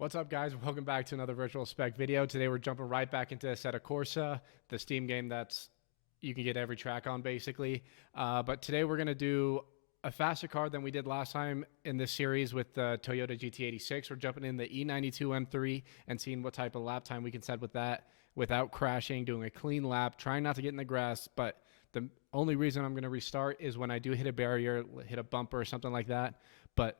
What's up, guys? Welcome back to another virtual spec video. Today we're jumping right back into Assetto Corsa, the Steam game that's you can get every track on basically. But today we're going to do a faster car than we did last time in this series with the Toyota GT86. We're jumping in the E92 M3 and seeing what type of lap time we can set with that without crashing, doing a clean lap, trying not to get in the grass. But the only reason I'm going to restart is when I do hit a barrier, hit a bumper or something like that. But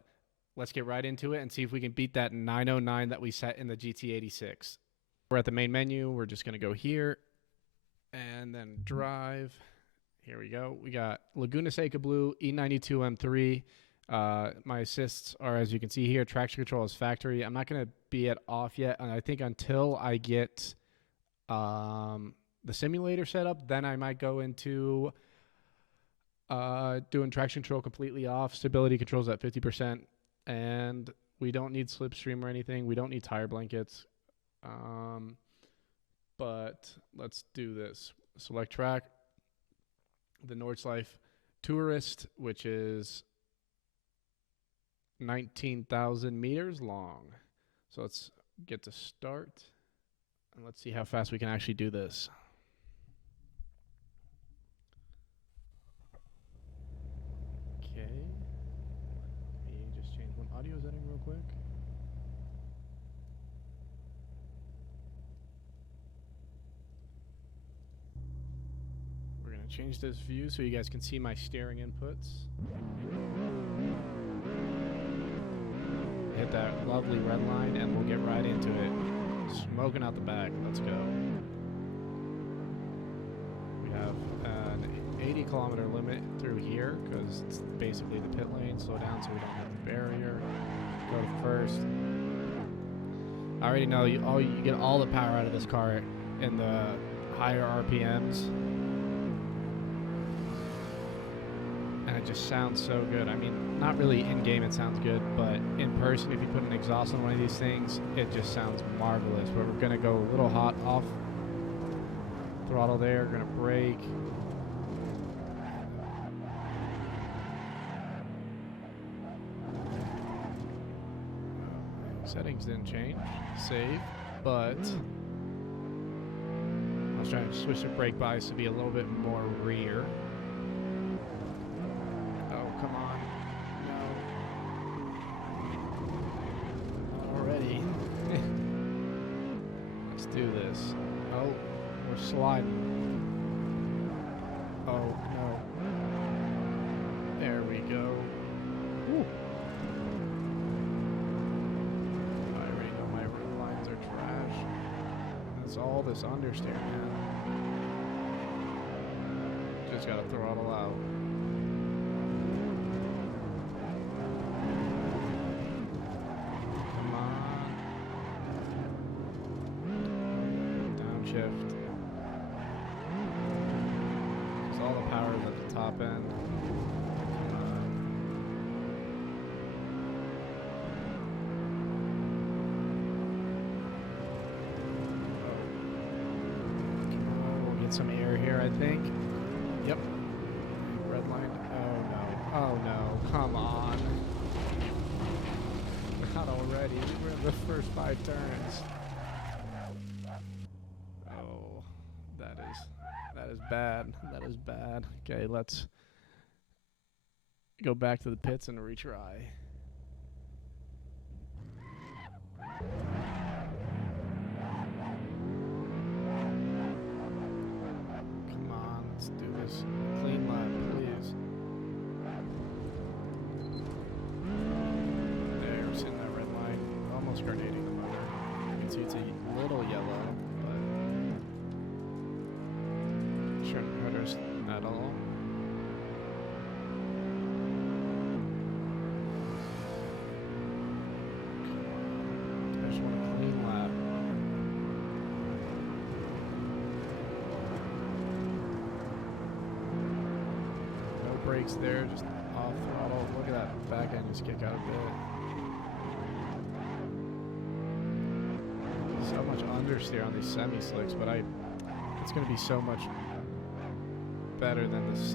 let's get right into it and see if we can beat that 909 that we set in the GT86. We're at the main menu. We're just going to go here and then drive. Here we go. We got Laguna Seca Blue, E92 M3. My assists are, as you can see here, traction control is factory. I'm not going to be at off yet. And I think until I get the simulator set up, then I might go into doing traction control completely off. Stability controls at 50%. And we don't need slipstream or anything. We don't need tire blankets. But let's do this. Select track. The Nordschleife Tourist, which is 19,000 meters long. So let's get to start. And let's see how fast we can actually do this. Audio setting real quick. We're going to change this view so you guys can see my steering inputs. Hit that lovely red line and we'll get right into it. Smoking out the back. Let's go. We have an 80-kilometer limit through here because it's basically the pit lane. Slow down so we don't have a barrier. Go to first. I already know you get all the power out of this car in the higher RPMs, and it just sounds so good. I mean, not really in game it sounds good, but in person, if you put an exhaust on one of these things, it just sounds marvelous. But we're gonna go a little hot off throttle there. We're gonna brake. Settings didn't change. Save. But I was trying to switch the brake bias to be a little bit more rear. Oh, come on. No. Not already. Let's do this. Oh, we're sliding. Oh, no. There we go. Woo. It's all this understeer, man. Just gotta throttle out. Come on. Downshift. It's all the power is at the top end. Some air here, I think. Yep. Red line. Oh no. Oh no. Come on. Not already. We're in the first 5 turns. Oh, that is bad. That is bad. Okay, let's go back to the pits and retry. Let's do this. Clean lap, please. There, we're seeing that red line. Almost grenading the motor. You can see it's a little yellow, but shouldn't hurt us at all. I just want a clean lap. Brakes there, just off throttle. Look at that back end just kick out a bit. So much understeer on these semi-slicks, but it's going to be so much better than this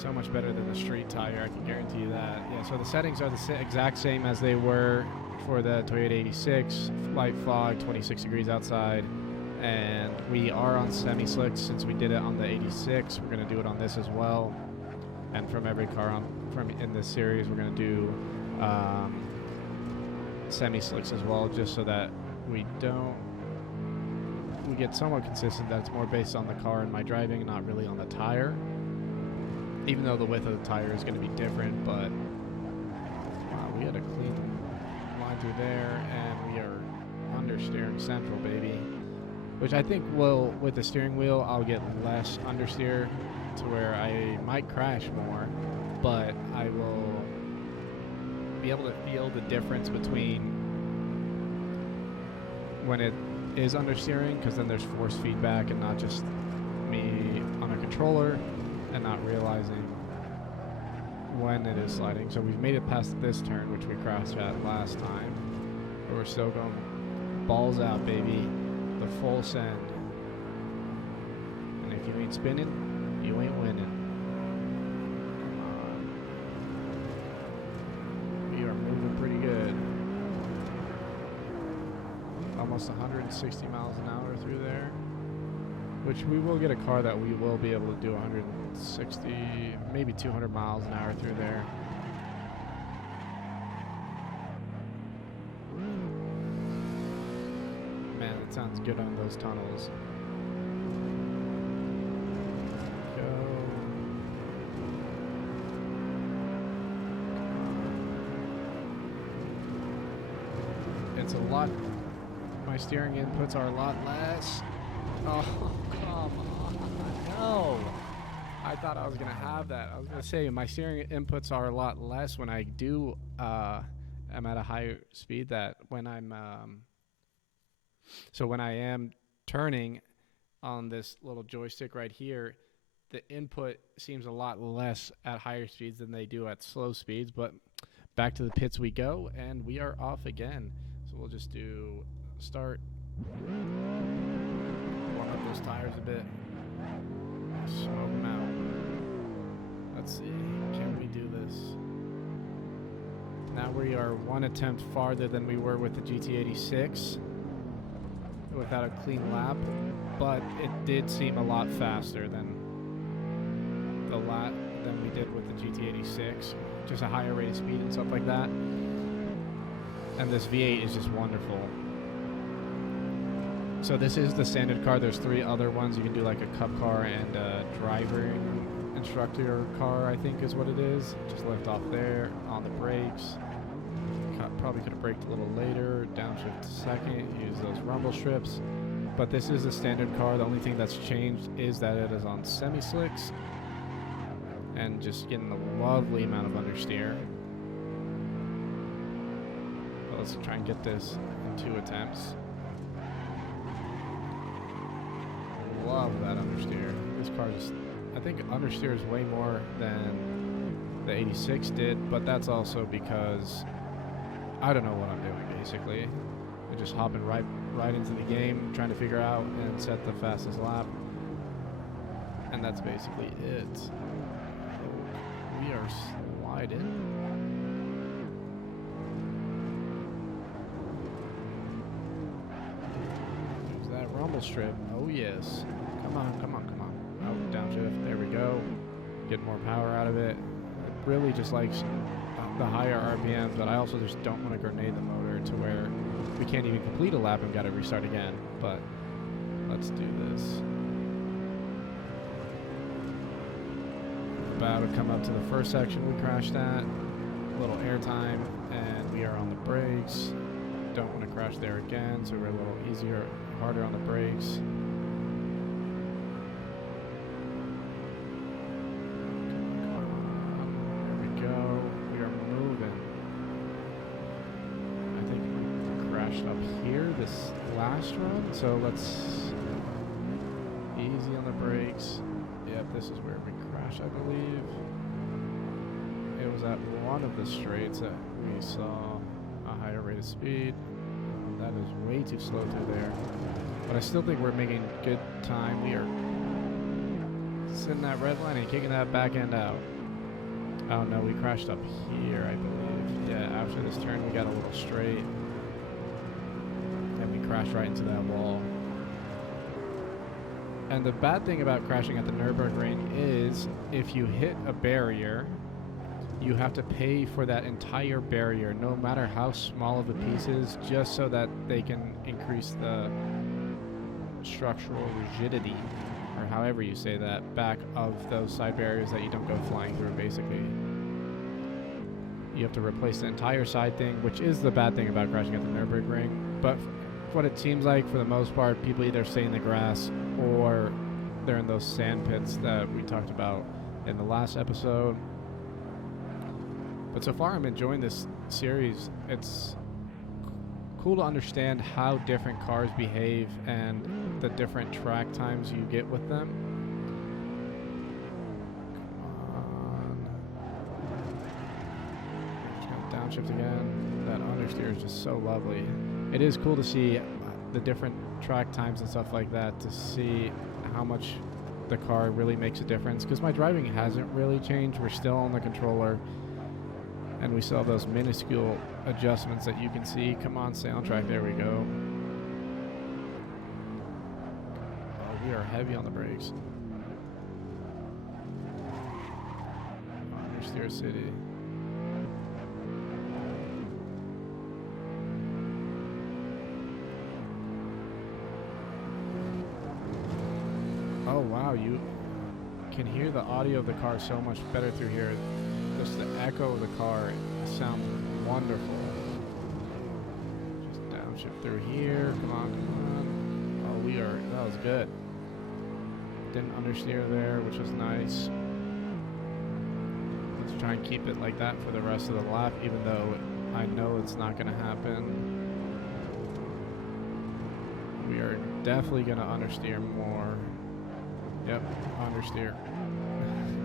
So much better than the street tire, I can guarantee you that. Yeah, so the settings are the exact same as they were for the Toyota 86, light fog, 26 degrees outside, and we are on semi-slicks since we did it on the 86. We're going to do it on this as well, and from every car from in this series, we're going to do semi-slicks as well, just so that we get somewhat consistent, that it's more based on the car and my driving, not really on the tire. Even though the width of the tire is going to be different, but wow, we had a clean line through there, and we are understeering central, baby. Which I think will, with the steering wheel, I'll get less understeer to where I might crash more, but I will be able to feel the difference between when it is understeering, because then there's force feedback and not just me on a controller and not realizing when it is sliding. So we've made it past this turn, which we crashed at last time, but we're still going balls out, baby, the full send. And if you ain't spinning, you ain't winning. We are moving pretty good. Almost 160 miles an hour through there, which we will get a car that we will be able to do 160, maybe 200 miles an hour through there. Man, it sounds good on those tunnels. Go. It's a lot. My steering inputs are a lot less. Oh, come on. No. I thought I was going to have that. I was going to say my steering inputs are a lot less when I do, I'm at a higher speed, that when I'm, so when I am turning on this little joystick right here, the input seems a lot less at higher speeds than they do at slow speeds. But back to the pits we go, and we are off again. So we'll just do start. Warm up those tires a bit. Smoke them out. Let's see. Can we do this? Now we are one attempt farther than we were with the GT86 without a clean lap, but it did seem a lot faster than the lap than we did with the GT86. Just a higher rate of speed and stuff like that. And this V8 is just wonderful. So this is the standard car. There's 3 other ones. You can do like a cup car and a driving instructor car, I think is what it is. Just lift off there on the brakes. Probably could have braked a little later. Downshift to second. Use those rumble strips. But this is a standard car. The only thing that's changed is that it is on semi-slicks and just getting a lovely amount of understeer. But let's try and get this in 2 attempts. Love that understeer. This car just, I think understeers way more than the 86 did, but that's also because I don't know what I'm doing, basically. I'm just hopping right into the game, trying to figure out and set the fastest lap, and that's basically it. We are sliding. There's that rumble strip. Oh yes. Come on. Oh, downshift. There we go. Get more power out of it. It really just likes the higher RPMs, but I also just don't want to grenade the motor to where we can't even complete a lap and got to restart again. But let's do this. About to come up to the first section we crashed at. A little air time, and we are on the brakes. Don't want to crash there again, so we're a little easier, harder on the brakes. Up here this last run, so let's easy on the brakes. Yep, this is where we crashed, I believe. It was at one of the straights that we saw a higher rate of speed. That is way too slow through there, but I still think we're making good time. We are Sitting that red line and kicking that back end out. Oh no, we crashed up here, I believe. Yeah, after this turn we got a little straight. And we crashed right into that wall. And the bad thing about crashing at the Nürburgring is if you hit a barrier, you have to pay for that entire barrier, no matter how small of a piece is, just so that they can increase the structural rigidity, or however you say that, back of those side barriers that you don't go flying through, basically. You have to replace the entire side thing, which is the bad thing about crashing at the Nürburgring. But what it seems like, for the most part, people either stay in the grass or they're in those sand pits that we talked about in the last episode. But so far I'm enjoying this series. It's cool to understand how different cars behave and the different track times you get with them. Come on. Downshift again. That understeer is just so lovely. It is cool to see the different track times and stuff like that, to see how much the car really makes a difference, because my driving hasn't really changed. We're still on the controller and we still have those minuscule adjustments that you can see. Come on, stay on track. There we go. Oh, we are heavy on the brakes. Understeer City. Oh wow, you can hear the audio of the car so much better through here. Just the echo of the car sounds wonderful. Just downshift through here. Come on, come on. Oh, that was good. Didn't understeer there, which was nice. Let's try and keep it like that for the rest of the lap, even though I know it's not going to happen. We are definitely going to understeer more. Yep, understeer.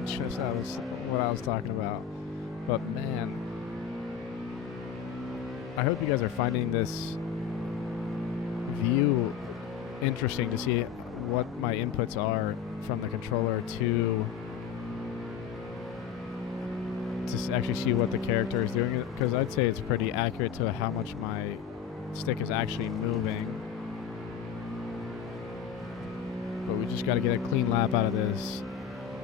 Just that was what I was talking about. But man, I hope you guys are finding this view interesting, to see what my inputs are from the controller to actually see what the character is doing, because I'd say it's pretty accurate to how much my stick is actually moving. But we just got to get a clean lap out of this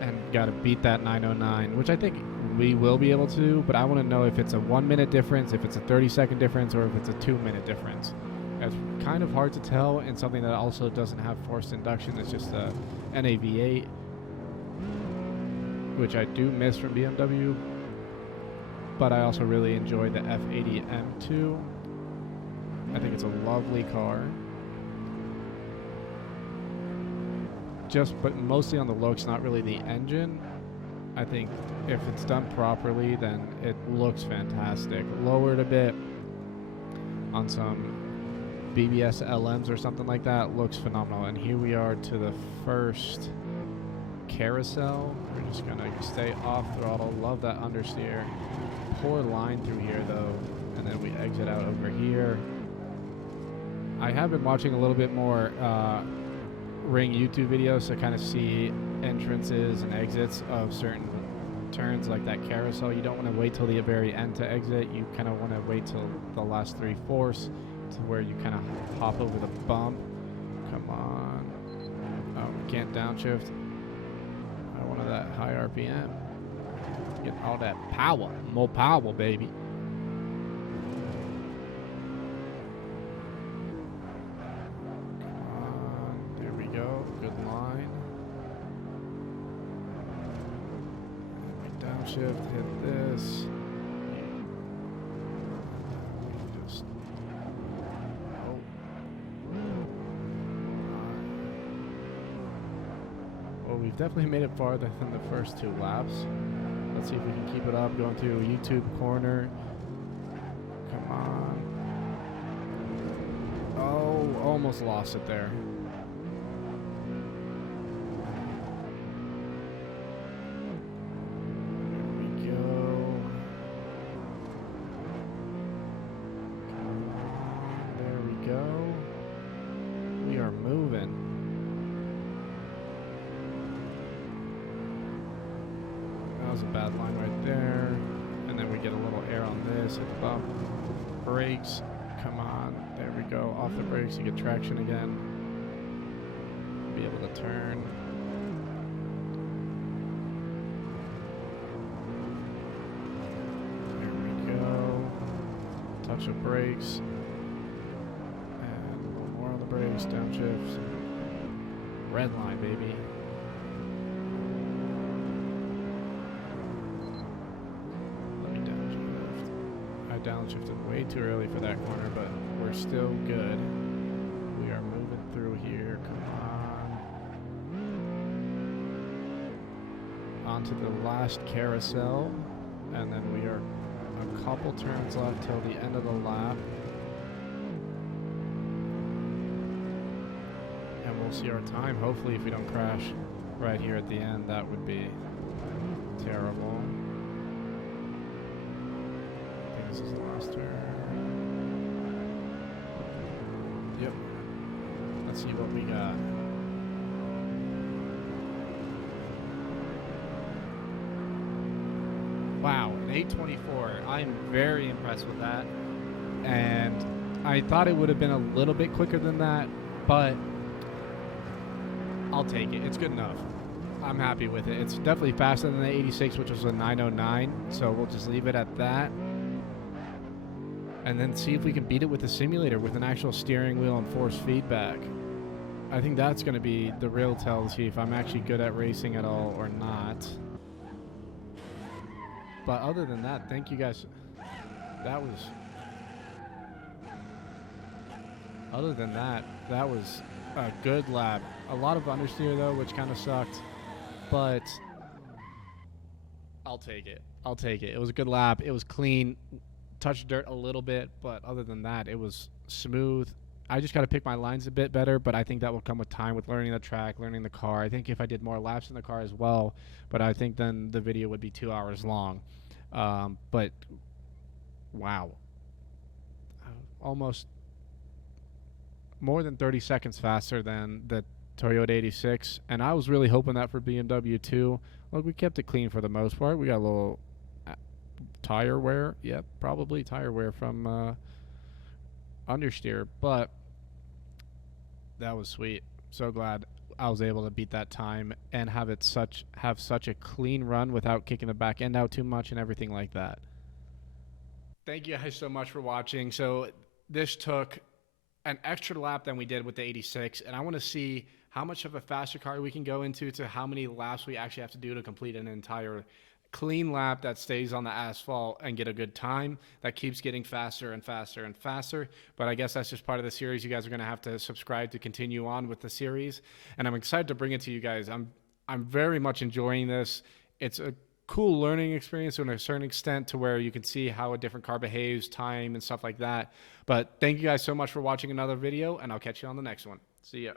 and got to beat that 909, which I think we will be able to, but I want to know if it's a 1 minute difference, if it's a 30-second difference, or if it's a 2-minute difference. It's kind of hard to tell, and something that also doesn't have forced induction. It's just a NAV8, which I do miss from BMW, but I also really enjoy the F80 M2. I think it's a lovely car. But mostly on the looks, not really the engine. I think if it's done properly, then it looks fantastic. Lowered a bit on some BBS LMs or something like that, looks phenomenal. And here we are to the first carousel. We're just gonna stay off throttle. Love that understeer. Poor line through here though, and then we exit out over here. I have been watching a little bit more Ring YouTube videos to kind of see entrances and exits of certain turns, like that carousel. You don't want to wait till the very end to exit. You kind of want to wait till the last 3/4 to where you kind of hop over the bump. Come on. Oh, we can't downshift. I wanted that high RPM. Get all that power. More power, baby. Shift, hit this. Just well, we've definitely made it farther than the first 2 laps. Let's see if we can keep it up. Going through a YouTube corner. Come on. Oh, almost lost it there. was a bad line right there. And then we get a little air on this, hit the bump. Brakes, come on, there we go. Off the brakes, you get traction again. Be able to turn. There we go. Touch of brakes. And a little more on the brakes, downshift. Red line, baby. Downshifted way too early for that corner, but we're still good. We are moving through here. Come on. Onto the last carousel, and then we are a couple turns left till the end of the lap. And we'll see our time. Hopefully, if we don't crash right here at the end, that would be terrible. This is the last turn. Yep. Let's see what we got. Wow, an 824. I'm very impressed with that. And I thought it would have been a little bit quicker than that, but I'll take it. It's good enough. I'm happy with it. It's definitely faster than the 86, which was a 909, so we'll just leave it at that. And then see if we can beat it with a simulator with an actual steering wheel and force feedback. I think that's going to be the real tell to see if I'm actually good at racing at all or not. But other than that, thank you guys. That was... Other than that, that was a good lap. A lot of understeer though, which kind of sucked. But I'll take it. I'll take it. It was a good lap. It was clean. Touched dirt a little bit, but other than that, it was smooth. I just got to pick my lines a bit better, but I think that will come with time, with learning the track, learning the car. I think if I did more laps in the car as well, but I think then the video would be 2 hours long. But wow, almost more than 30 seconds faster than the Toyota 86, and I was really hoping that for BMW too. Look, we kept it clean for the most part. We got a little tire wear, yep, probably tire wear from understeer, but that was sweet. So glad I was able to beat that time and have such a clean run without kicking the back end out too much and everything like that. Thank you guys so much for watching. So this took an extra lap than we did with the 86, and I want to see how much of a faster car we can go into to how many laps we actually have to do to complete an entire clean lap that stays on the asphalt and get a good time that keeps getting faster and faster and faster. But I guess that's just part of the series. You guys are going to have to subscribe to continue on with the series, and I'm excited to bring it to you guys. I'm very much enjoying this. It's a cool learning experience to a certain extent, to where you can see how a different car behaves, time and stuff like that. But thank you guys so much for watching another video, and I'll catch you on the next one. See ya.